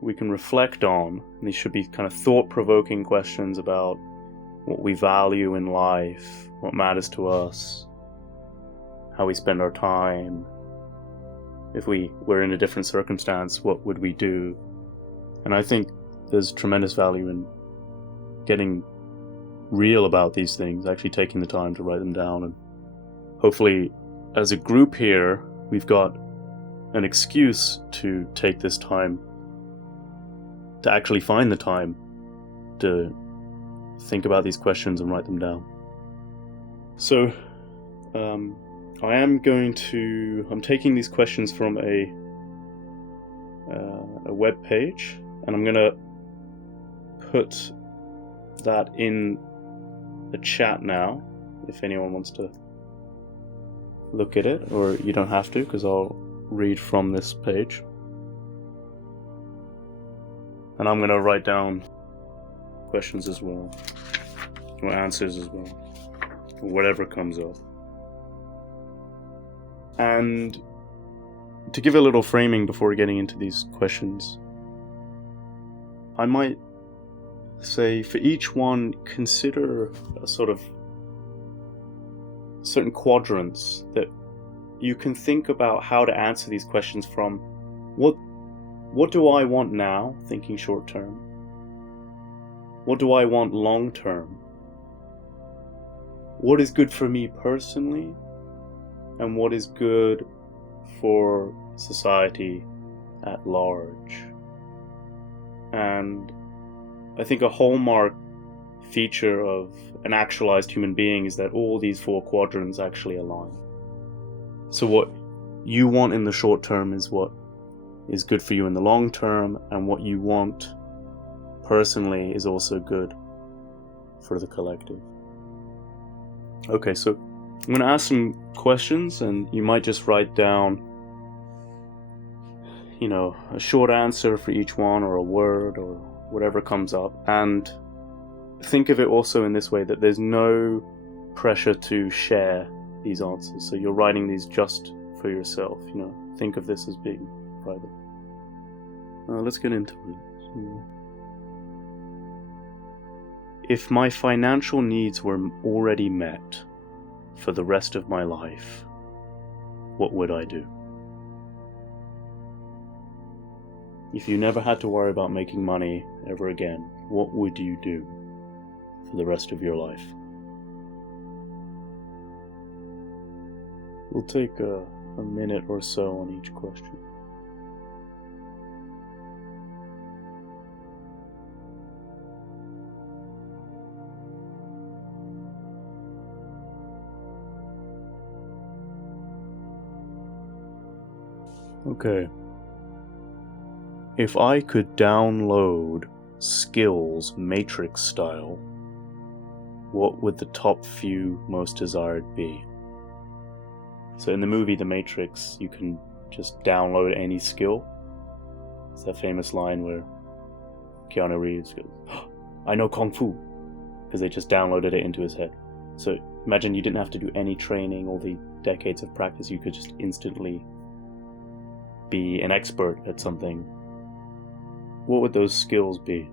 we can reflect on, and these should be kind of thought-provoking questions about what we value in life, what matters to us, how we spend our time. If we were in a different circumstance, what would we do? And I think there's tremendous value in getting real about these things, actually taking the time to write them down. And hopefully, as a group here, we've got an excuse to take this time to actually find the time to think about these questions and write them down. So, I'm taking these questions from a web page, and I'm gonna put that in the chat now, if anyone wants to look at it, or you don't have to, because I'll read from this page. And I'm gonna write down questions as well, or answers as well, or whatever comes up. And to give a little framing before getting into these questions, I might say for each one, consider a sort of certain quadrants that you can think about how to answer these questions from. What do I want now, thinking short term? What do I want long term? What is good for me personally? And what is good for society at large? And I think a hallmark feature of an actualized human being is that all these four quadrants actually align. So what you want in the short term is what is good for you in the long term, and what you want personally is also good for the collective. Okay, so I'm going to ask some questions, and you might just write down, a short answer for each one, or a word, or whatever comes up. And think of it also in this way, that there's no pressure to share these answers. So you're writing these just for yourself, think of this as being private. Let's get into it. If my financial needs were already met for the rest of my life, what would I do? If you never had to worry about making money ever again, what would you do for the rest of your life? We'll take a minute or so on each question. Okay. If I could download skills Matrix style, what would the top few most desired be? So in the movie The Matrix, you can just download any skill. It's that famous line where Keanu Reeves goes, I know Kung Fu, because they just downloaded it into his head. So imagine you didn't have to do any training, all the decades of practice, you could just instantly be an expert at something. What would those skills be?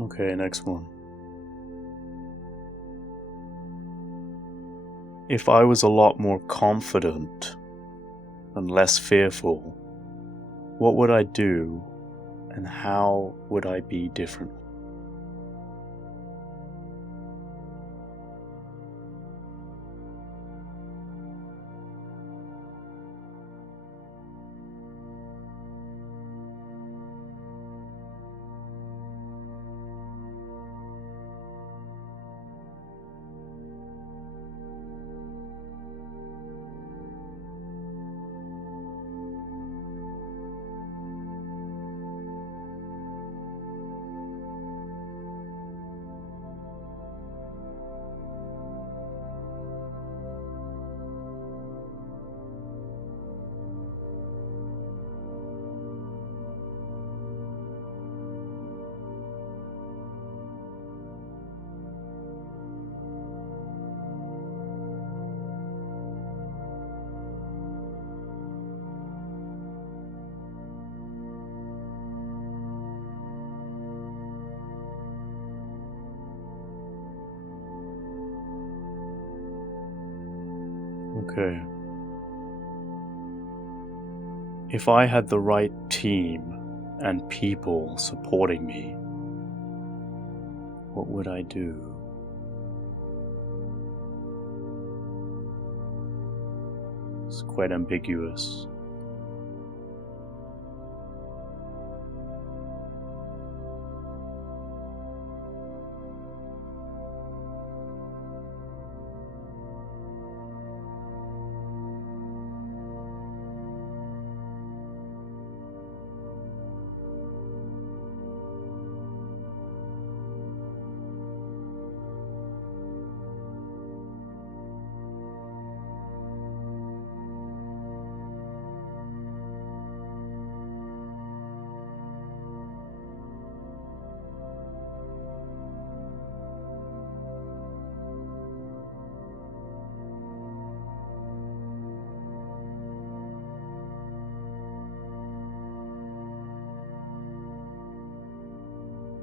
Okay, next one. If I was a lot more confident and less fearful, what would I do and how would I be different? Okay. If I had the right team and people supporting me, what would I do? It's quite ambiguous.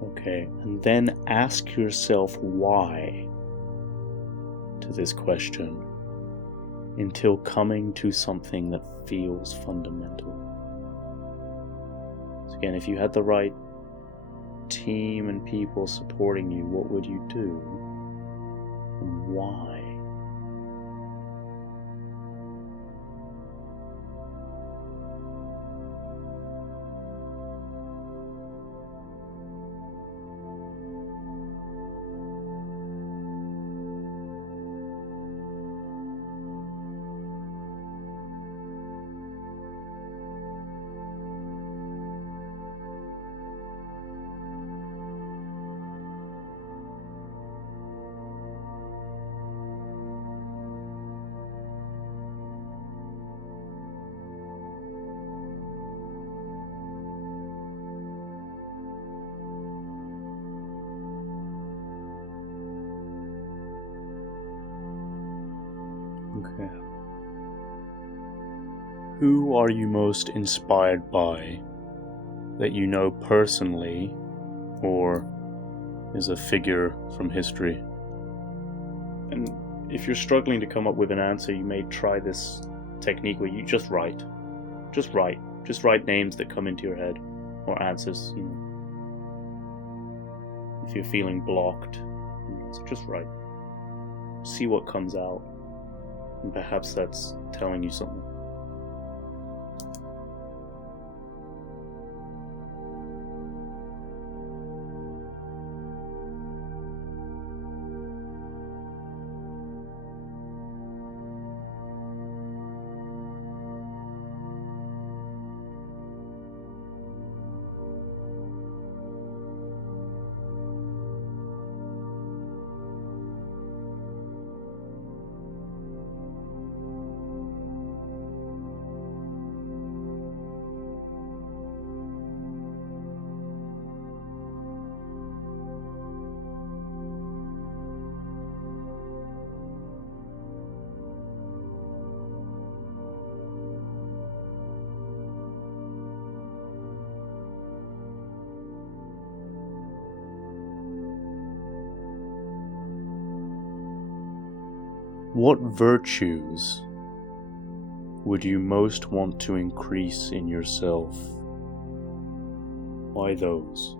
Okay, and then ask yourself why to this question until coming to something that feels fundamental. So again, if you had the right team and people supporting you, what would you do and why? Okay. Who are you most inspired by that you know personally or is a figure from history? And if you're struggling to come up with an answer, you may try this technique where you just write. Just write. Just write names that come into your head or answers, If you're feeling blocked, so just write. See what comes out. And perhaps that's telling you something. What virtues would you most want to increase in yourself? Why those?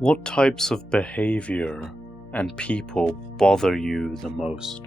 What types of behavior and people bother you the most?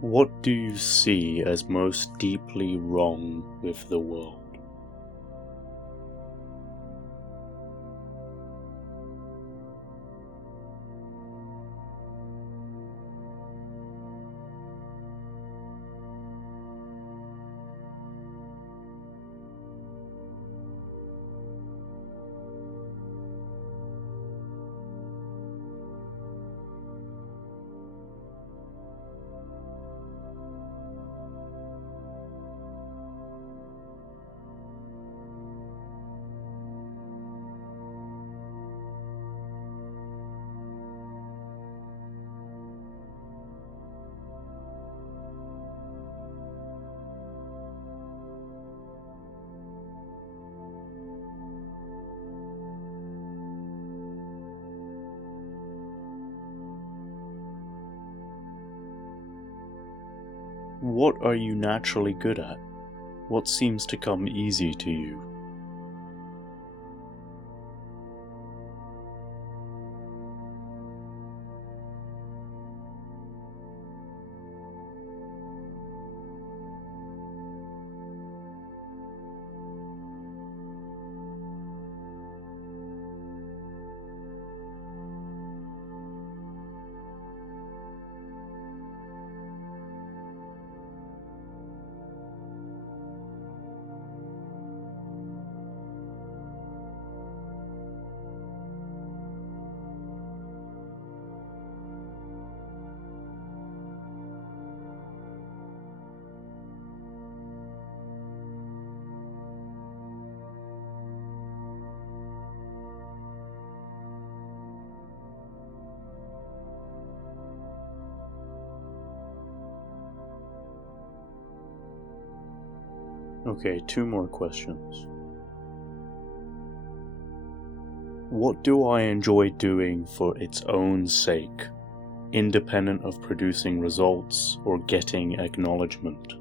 What do you see as most deeply wrong with the world? What are you naturally good at? What seems to come easy to you? Okay, 2 more questions. What do I enjoy doing for its own sake, independent of producing results or getting acknowledgement?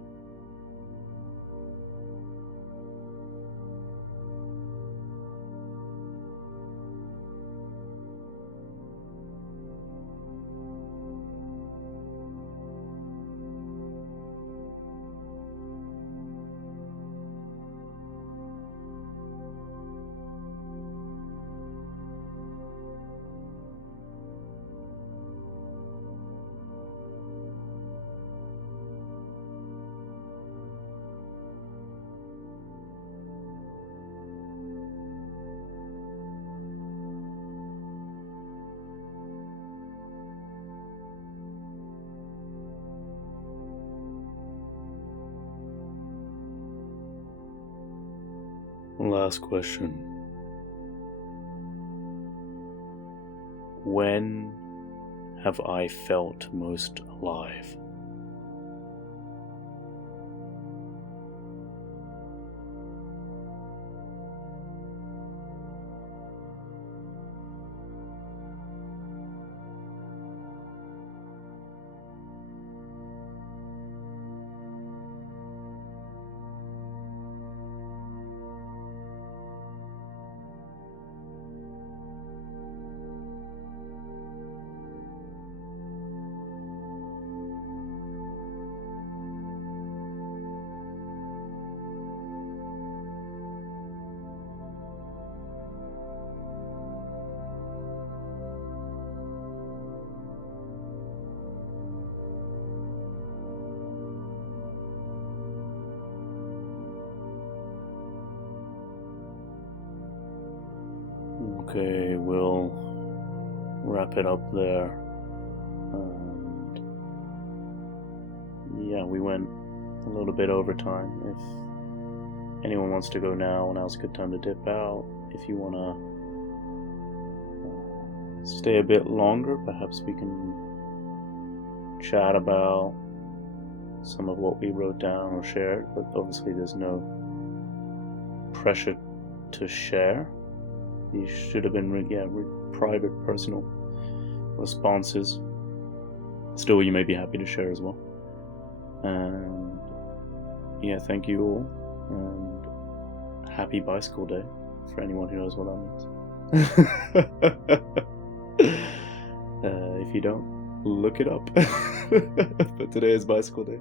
Last question. When have I felt most alive? Okay, we'll wrap it up there. And yeah, we went a little bit over time. If anyone wants to go now's a good time to dip out. If you want to stay a bit longer, perhaps we can chat about some of what we wrote down or shared, but obviously there's no pressure to share. These should have been private, personal responses. Still, you may be happy to share as well. And yeah, thank you all, and happy Bicycle Day for anyone who knows what that means. If you don't, look it up. But today is Bicycle Day.